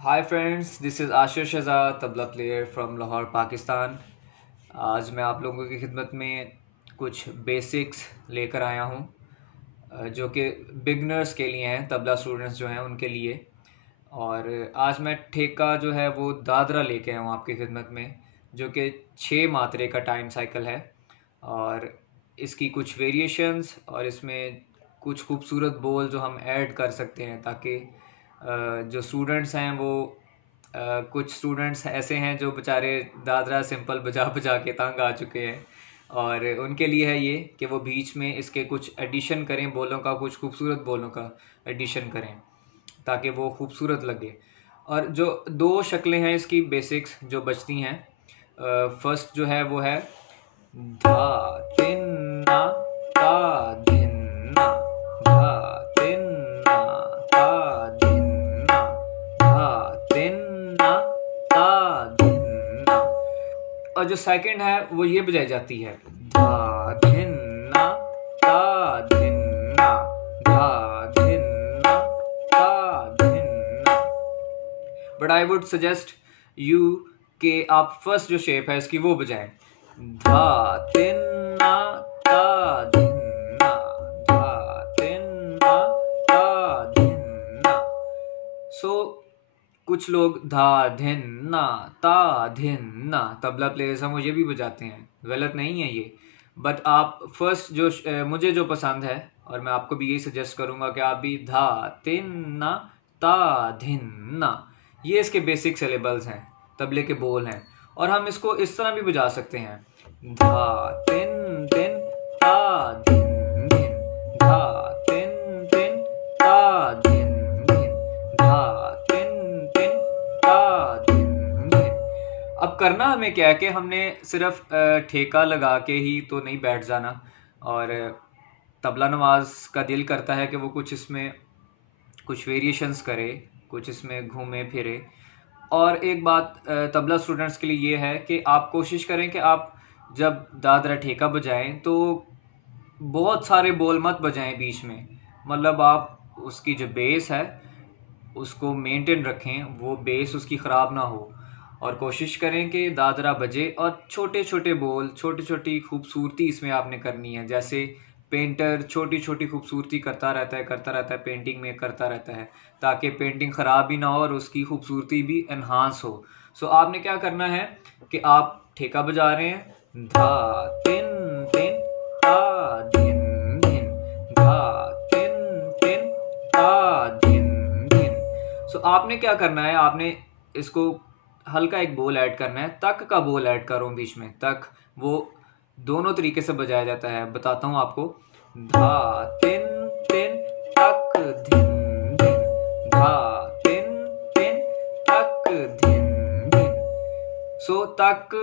Hi friends, this is Ashish Shahzad, tabla player from Lahore, Pakistan. आज मैं आप लोगों की खिदमत में कुछ बेसिक्स लेकर आया हूँ जो कि बिगनर्स के लिए हैं, तबला स्टूडेंट्स जो हैं उनके लिए। और आज मैं ठेका जो है वो दादरा लेके आया हूँ आपकी खिदमत में, जो कि 6 मात्रे का टाइम साइकिल है। और इसकी कुछ वेरिएशंस और इसमें कुछ खूबसूरत बोल जो हम ऐड कर सकते हैं, ताकि जो स्टूडेंट्स हैं वो कुछ स्टूडेंट्स ऐसे हैं जो बेचारे दादरा सिंपल बजा बजा के तंग आ चुके हैं, और उनके लिए है ये कि वो बीच में इसके कुछ एडिशन करें, बोलों का, कुछ खूबसूरत बोलों का एडिशन करें ताकि वो खूबसूरत लगे। और जो दो शक्लें हैं इसकी बेसिक्स जो बचती हैं, फर्स्ट जो है वो है धा तिन ना ता धिन ना, धा तिन ना ता धिन ना, धा तिन ना ता धिन ना। और जो सेकंड है वो ये बजाई जाती है धा धिन ना ता धिन ना, धा धिन ना ता धिन ना। But I would suggest you कि आप फर्स्ट जो शेप है इसकी वो बजाएं, धा तिन ना ता धिन ना, धा तिन ना ता धिन ना। सो कुछ लोग धा धिन ना ता धिन ना तबला प्लेयर्स हैं वो ये भी बजाते हैं, गलत नहीं है ये। बट आप फर्स्ट जो मुझे जो पसंद है, और मैं आपको भी यही सजेस्ट करूंगा कि आप भी धा तिन ना ता धिन ना, ये इसके बेसिक सिलेबल्स हैं, तबले के बोल हैं। और हम इसको इस तरह भी बजा सकते हैं, धा तिन तिन ता धिन धिन, धा तिन तिन ता धिन धिन, धा तिन तिन ता धिन धिन। अब करना हमें क्या है कि हमने सिर्फ ठेका लगा के ही तो नहीं बैठ जाना, और तबला नवाज का दिल करता है कि वो कुछ इसमें कुछ वेरिएशंस करे, कुछ इसमें घूमे फिरे। और एक बात तबला स्टूडेंट्स के लिए ये है कि आप कोशिश करें कि आप जब दादरा ठेका बजाएं तो बहुत सारे बोल मत बजाएं बीच में। मतलब आप उसकी जो बेस है उसको मेंटेन रखें, वो बेस उसकी ख़राब ना हो। और कोशिश करें कि दादरा बजे और छोटे छोटे बोल, छोटी छोटी खूबसूरती इसमें आपने करनी है। जैसे पेंटर छोटी छोटी खूबसूरती करता रहता है, पेंटिंग में करता रहता है, ताकि पेंटिंग ख़राब भी ना हो और उसकी खूबसूरती भी एनहांस हो। सो आपने क्या करना है कि आप ठेका बजा रहे हैं, धा तिन तिन ता धिन धिन, धा तिन तिन ता धिन धिन। सो आपने क्या करना है, आपने इसको हल्का एक बोल ऐड करना है, तक का बोल ऐड करो बीच में, तक वो दोनों तरीके से बजाया जाता है, बताता हूँ आपको। धा तिन तिन तक धिन धिन, धा तिन तिन तक धिन धिन। सो तक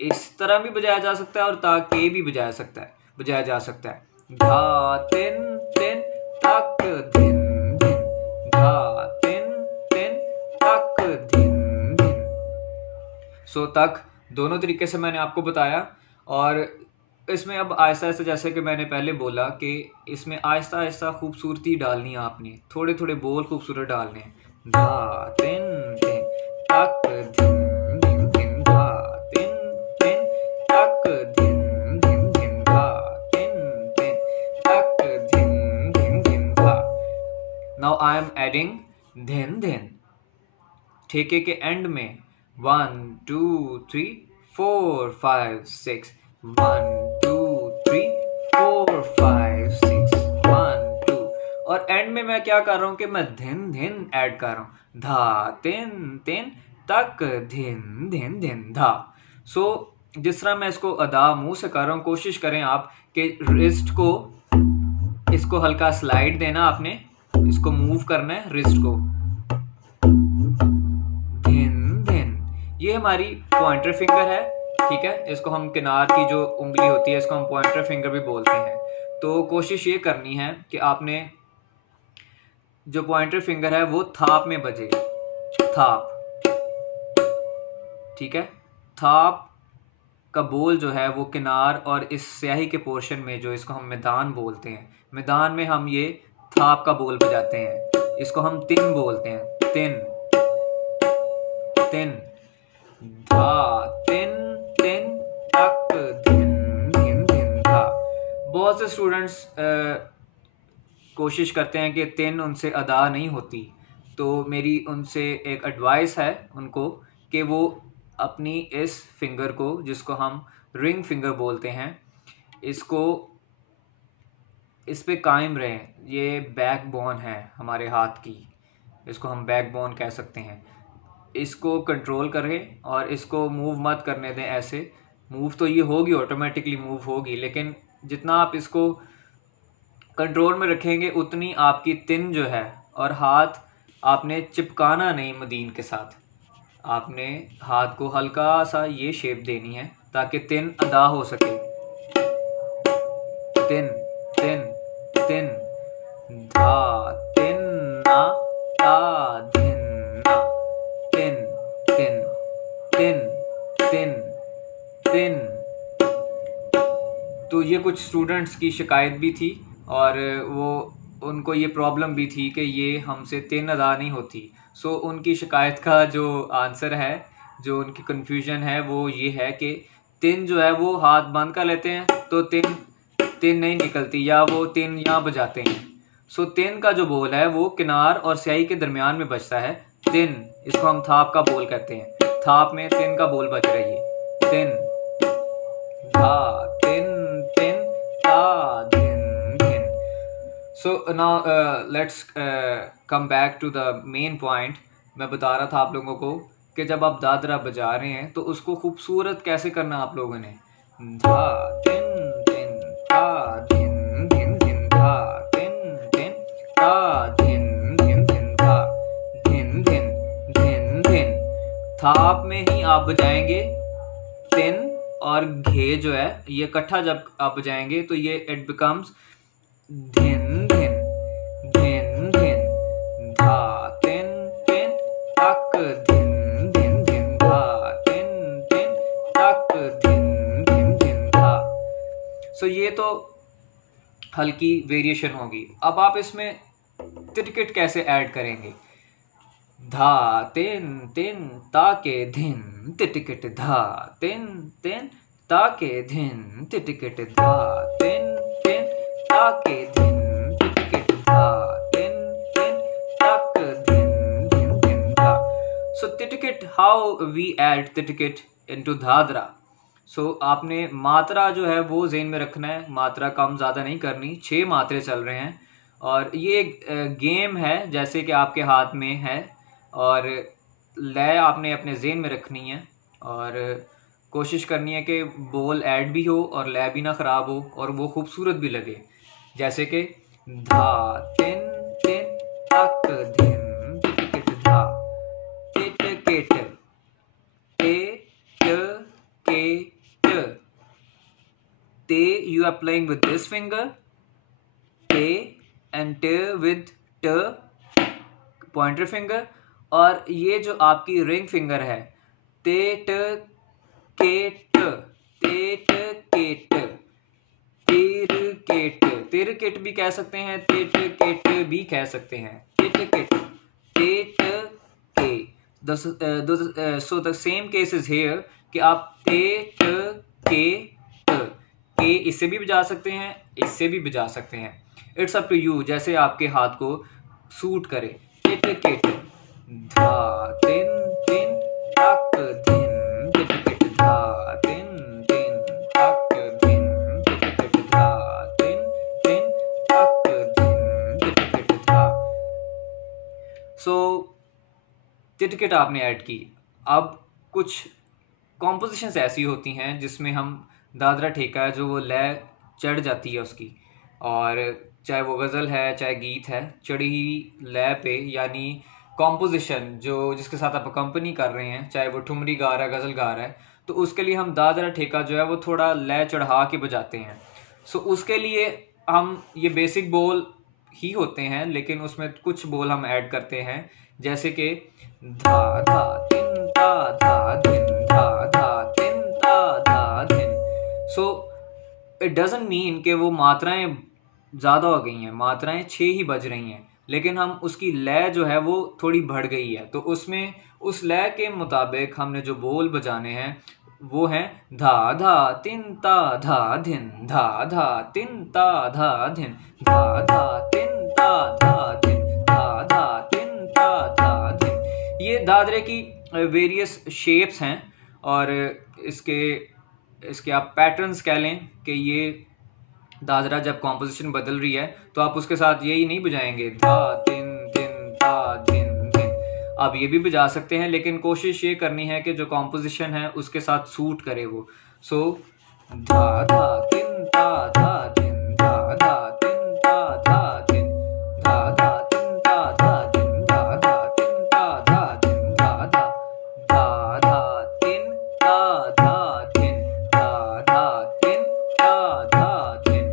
इस तरह भी बजाया जा सकता है और ताक के भी बजाया जा सकता है, धा तिन तिन तक धिन धिन, धा तिन तिन तक धिन धिन। सो तक दोनों तरीके से मैंने आपको बताया। और इसमें अब आहिस्ता आहिस्ता, जैसे कि मैंने पहले बोला कि इसमें आहिस्ता आहिस्ता खूबसूरती डालनी है, आपने थोड़े थोड़े बोल खूबसूरत डालने हैं, धा तिन तिन तक धिन धिन धिन, धा तिन तिन तक धिन धिन धिन, धा तिन तिन तक धिन धिन धिन, धा। नाउ आई एम एडिंग धिन धिन ठेके के एंड में, 1 2 3 4 5 6, 1 2 3 4 5 6, 1 2। और एंड में मैं क्या कर रहा हूँ कि मैं धिन धिन ऐड कर रहा हूँ, धा तिन तिन तक धिन धिन धिन, धा। सो जिस तरह मैं इसको अदा मुंह से कर रहा हूँ, कोशिश करें आप कि रिस्ट को, इसको हल्का स्लाइड देना, आपने इसको मूव करना है रिस्ट को, धिन धिन। ये हमारी पॉइंटर फिंगर है, ठीक है। इसको हम किनार की जो उंगली होती है इसको हम पॉइंटर फिंगर भी बोलते हैं। तो कोशिश ये करनी है कि आपने जो पॉइंटर फिंगर है वो थाप में बजे, थाप, ठीक है। थाप का बोल जो है वो किनार और इस स्याही के पोर्शन में, जो इसको हम मैदान बोलते हैं, मैदान में हम ये थाप का बोल बजाते हैं। इसको हम तिन बोलते हैं, तिन। तिन, धा, तिन तिन तक, धिन धिन धिन धा। बहुत से स्टूडेंट्स कोशिश करते हैं कि तिन उनसे अदा नहीं होती, तो मेरी उनसे एक एडवाइस है उनको कि वो अपनी इस फिंगर को, जिसको हम रिंग फिंगर बोलते हैं, इस पे कायम रहें। ये बैकबोन है हमारे हाथ की, इसको हम बैकबोन कह सकते हैं। इसको कंट्रोल करें और इसको मूव मत करने दें ऐसे। मूव तो ये होगी, ऑटोमेटिकली मूव होगी, लेकिन जितना आप इसको कंट्रोल में रखेंगे उतनी आपकी तिन जो है, और हाथ आपने चिपकाना नहीं मदीन के साथ, आपने हाथ को हल्का सा ये शेप देनी है ताकि तिन अदा हो सके। तिन तिन तिन, धा, तिन ना, ता, धिन ना, तिन तिन तिन तिन तिन। तो ये कुछ स्टूडेंट्स की शिकायत भी थी, और उनको ये प्रॉब्लम भी थी कि ये हमसे तिन अदा नहीं होती। सो उनकी शिकायत का जो आंसर है, जो उनकी कन्फ्यूजन है, वो ये है कि तिन जो है वो हाथ बंद कर लेते हैं तो तिन नहीं निकलती, या वो तिन यहाँ बजाते हैं। सो तिन का जो बोल है वो किनार और स्याही के दरमियान में बजता है। तिन, इसको हम थाप का बोल कहते हैं। थाप में तिन का बोल बज रही है। तिन, धा, तिन तिन, ता, धिन धिन। So now let's come back to the main point. मैं बता रहा था आप लोगों को कि जब आप दादरा बजा रहे हैं तो उसको खूबसूरत कैसे करना आप लोगों ने। धा, तिन तिन, ता, धिन धिन धिन, धा, तिन तिन, ता, धिन धिन धिन, धा, धिन धिन धिन धिन। थाप में ही आप बजाएंगे। तिन और घे जो है ये इकट्ठा जब आप बजाएंगे तो ये इट बिकम्स धिन धिन धिन धिन, धा, तिन तिन तक, धिन धिन धिन, धा, तिन तिन तक, धिन धिन धिन, धा। सो ये तो हल्की वेरिएशन होगी। अब आप इसमें तिरकिट कैसे ऐड करेंगे। धा, तिन तिन, ताके, धिन तिटिकिट, धा, तिन तिन, ताके, धिन तिटिकिट, धा, तिन तिन, ताके, धिन तिटिकिट, धा, तिन तिन, तक, धिन धिन धिन, धा। So titikit, how we add titikit into धादरा। सो आपने मात्रा जो है वो ज़हन में रखना है, मात्रा कम ज़्यादा नहीं करनी। 6 मात्रे चल रहे हैं और ये गेम है जैसे कि आपके हाथ में है, और लय आपने अपने ज़हन में रखनी है और कोशिश करनी है कि बोल ऐड भी हो और लय भी ना ख़राब हो और वो खूबसूरत भी लगे। जैसे कि धा, तिन तिन, तक, धिन तिटिकिट, धा, तिटिकिट, ते t के t। ते you are playing with this finger, te and t with t pointer finger, और ये जो आपकी रिंग फिंगर है ते t के t, ते t के t, तिरकिट भी कह सकते हैं, तिट किट भी कह सकते हैं। तिटकिट, तिट के। So the same case is here कि आप ते ट के इससे भी बजा सकते हैं, इससे भी बजा सकते हैं। इट्स अप टू यू, जैसे आपके हाथ को सूट करे। तिटकिट, धा, तिन तिन, तक, धिन तिटकिट, धा, तिन तिन, तक, धिन तिटकिट, धा, तिन तिन, तक, धिन तिटकिट, धा। सो तिटकिट आपने ऐड की। अब कुछ कॉम्पोजिशंस ऐसी होती हैं जिसमें हम दादरा ठेका है जो वो लय चढ़ जाती है उसकी, और चाहे वो गज़ल है चाहे गीत है, चढ़ी हुई लय पे, यानी कॉम्पोजिशन जो जिसके साथ आप कंपनी कर रहे हैं, चाहे वो ठुमरी गा रहा है, गज़ल गा रहा है, तो उसके लिए हम दादरा ठेका जो है वो थोड़ा लय चढ़ा के बजाते हैं। सो उसके लिए हम ये बेसिक बोल ही होते हैं, लेकिन उसमें कुछ बोल हम ऐड करते हैं, जैसे कि धा धा तिन ता धा धिन, धा धा तिन ता धा धिन। सो इट डजंट मीन कि वो मात्राएं ज़्यादा हो गई हैं, मात्राएं 6 ही बज रही हैं। लेकिन हम उसकी लय जो है वो थोड़ी बढ़ गई है, तो उसमें उस लय के मुताबिक हमने जो बोल बजाने हैं वो हैं धा धा तिन ता धा धिन, धा धा तिन ता धा धिन, धा धा तिन ता धा धिन, धा धा तिन ता धा धिन। ये दादरे की वेरियस शेप्स हैं और इसके आप पैटर्न्स कह लें कि ये दादरा जब कॉम्पोजिशन बदल रही है तो आप उसके साथ यही नहीं बजाएंगे धा तिन तिन ता धिन धिन। आप ये भी बजा सकते हैं, लेकिन कोशिश ये करनी है कि जो कॉम्पोजिशन है उसके साथ सूट करे वो। सो धा धा तिन ता धा धिन, धा धा तिन ता धा धिन, धा धा तिन ता धा धिन, धा धा तिन ता धा धिन, धा धा धा धा तिन ता धा धिन, धा धा तिन ता धा धिन।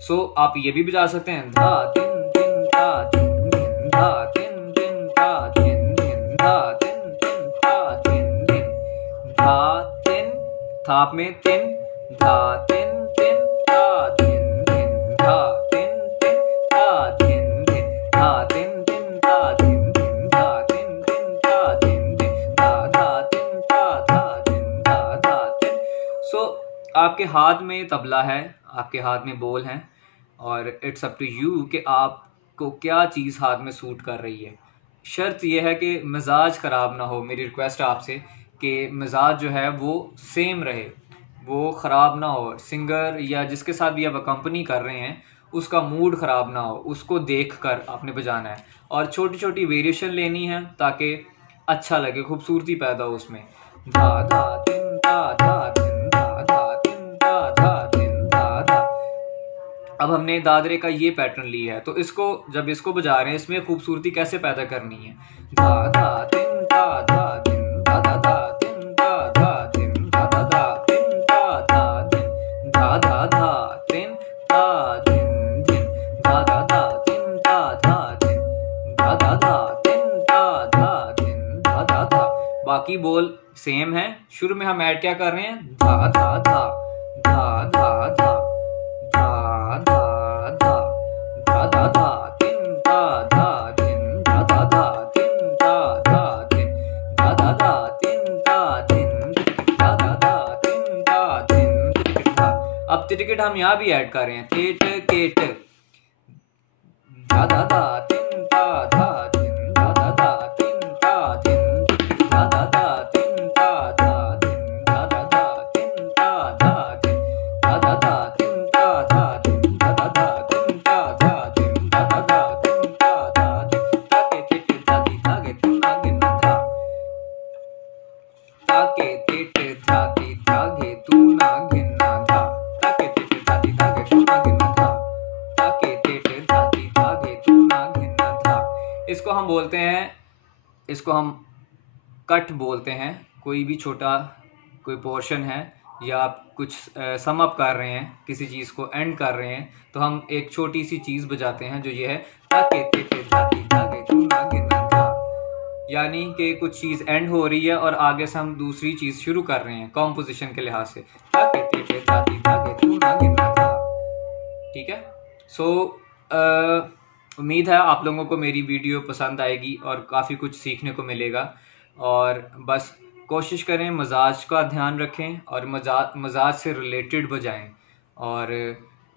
सो आप ये भी बजा सकते हैं धा तिन तिन ता धिन धिन, धा तिन तिन ता धिन धिन, धा तिन तिन ता धिन धिन, धा तिन थाप में तिन, धा तिन तिन ता धिन धिन, धा तिन तिन ता धिन धिन, धा तिन तिन ता धिन धिन, धा तिन तिन ता धिन धिन, धा धा तिन ता धा धिन, धा धा तिन। सो आपके हाथ में तबला है, आपके हाथ में बोल हैं और इट्स अप टू यू कि आपको क्या चीज़ हाथ में सूट कर रही है। शर्त यह है कि मिजाज ख़राब ना हो। मेरी रिक्वेस्ट है आपसे कि मिजाज जो है वो सेम रहे, वो ख़राब ना हो। सिंगर या जिसके साथ भी आप कंपनी कर रहे हैं उसका मूड ख़राब ना हो, उसको देख कर आपने बजाना है और छोटी छोटी वेरिएशन लेनी है ताकि अच्छा लगे, खूबसूरती पैदा हो उसमें। धा धा तिन ता धा धिन, धा धा तिन ता धा धिन, धा धा। अब हमने दादरे का ये पैटर्न लिया है तो इसको जब इसको बजा रहे हैं इसमें खूबसूरती कैसे पैदा करनी है। धा धा तिन ता धा धिन, धा धा धा तिन ता धा धिन, धा धा धा तिन ता धा धिन, धा धा धा तिन ता धिन धिन, धा धा धा तिन ता धा धिन, धा धा धा तिन ता धा धिन, धा धा धा। बाकी बोल सेम है। शुरू में हम ऐड क्या कर रहे हैं धा धा धा, धा धा धा, धा धा धा, धा धा धा तिन ता धा धिन, धा धा धा तिन ता धा धिन, धा धा धा तिन ता धिन, धा धा धा तिन ता धिन धा। अब तिटिकिट हम यहाँ भी ऐड कर रहे हैं टिट किट, धा धा धा तिन ता धा धिन, धा धा धा तिन ता धिन, धा धा धा तिन ता धा धिन, धा धा धा तिन ता धा धिन, धा धा धा तिन ता धा धिन, धा धा धा तिन ता धा धिन, धा धा धा तिन ता धा धिन। ताके तिट धाती धागे तू ना गिना धा, ताके तिट धाती धागे तू ना गिना धा, ताके तिट धाती धागे तू ना गिना धा, ताके तिट धाती धागे तू ना गिना धा। इसको हम बोलते हैं, इसको हम कट बोलते हैं। कोई भी छोटा कोई पोर्शन है या आप कुछ सम अप कर रहे हैं, किसी चीज़ को एंड कर रहे हैं तो हम एक छोटी सी चीज़ बजाते हैं जो ये है ताके तिटे धाती धागे तू ना गिना धा, यानी कि कुछ चीज़ एंड हो रही है और आगे से हम दूसरी चीज़ शुरू कर रहे हैं कॉम्पोजिशन के लिहाज से, ताके तिटे धाती धागे तू ना गिना धा। ठीक है। सो उम्मीद है आप लोगों को मेरी वीडियो पसंद आएगी और काफ़ी कुछ सीखने को मिलेगा। और बस कोशिश करें मजाज का ध्यान रखें और मजाज से रिलेटेड बजाएं। और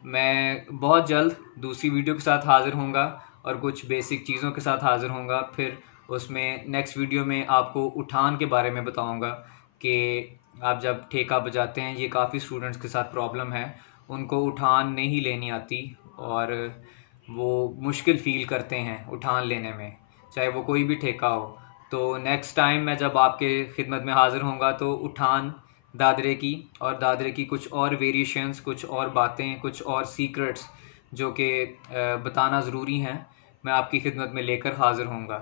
मैं बहुत जल्द दूसरी वीडियो के साथ हाज़िर होऊंगा और कुछ बेसिक चीज़ों के साथ हाज़िर होऊंगा। फिर उसमें नेक्स्ट वीडियो में आपको उठान के बारे में बताऊंगा कि आप जब ठेका बजाते हैं, ये काफ़ी स्टूडेंट्स के साथ प्रॉब्लम है, उनको उठान नहीं लेनी आती और वो मुश्किल फ़ील करते हैं उठान लेने में, चाहे वो कोई भी ठेका हो। तो नेक्स्ट टाइम मैं जब आपके खिदमत में हाज़िर होऊंगा तो उठान दादरे की और दादरे की कुछ और वेरिएशंस, कुछ और बातें, कुछ और सीक्रेट्स जो कि बताना ज़रूरी हैं, मैं आपकी खिदमत में लेकर हाज़िर होऊंगा।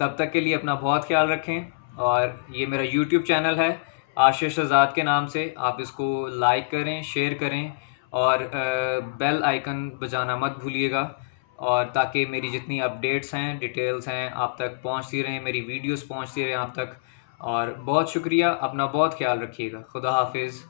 तब तक के लिए अपना बहुत ख्याल रखें। और ये मेरा यूट्यूब चैनल है आशिर शहजाद के नाम से, आप इसको लाइक करें, शेयर करें और बेल आइकन बजाना मत भूलिएगा, और ताकि मेरी जितनी अपडेट्स हैं, डिटेल्स हैं, आप तक पहुंचती रहें, मेरी वीडियोस पहुंचती रहें आप तक। और बहुत शुक्रिया, अपना बहुत ख्याल रखिएगा। खुदा हाफिज़।